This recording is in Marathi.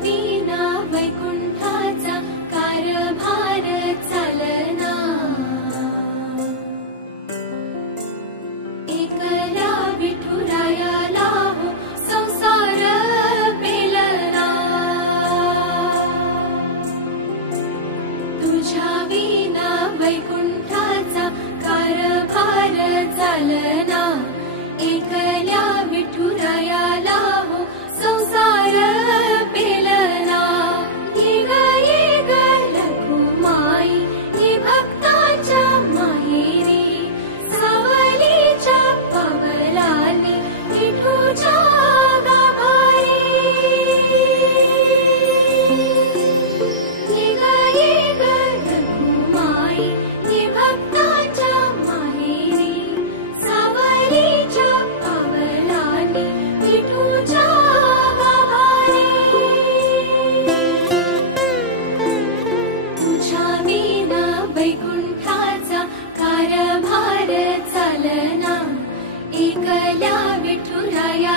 विना वैकुंठाचा कारभार चालना। एकला विठुरायाला हो संसार पेलना। तुझ्या विना वैकुंठाचा कारभार चालना। एकल्या विठुरायाला हो संसार पेलना। ये ग रघुमाई ये भक्ताच्या माहेरी सावलीच्या पवलानी विठूच्या गाभारी। ये ग रघुमाई ये भक्ताच्या माहेरी सावलीच्या पवलानी विठूच्या गाभारी। तुझ्या विना वैकुंठाचा कारभार चालना। एकल्या विठुराया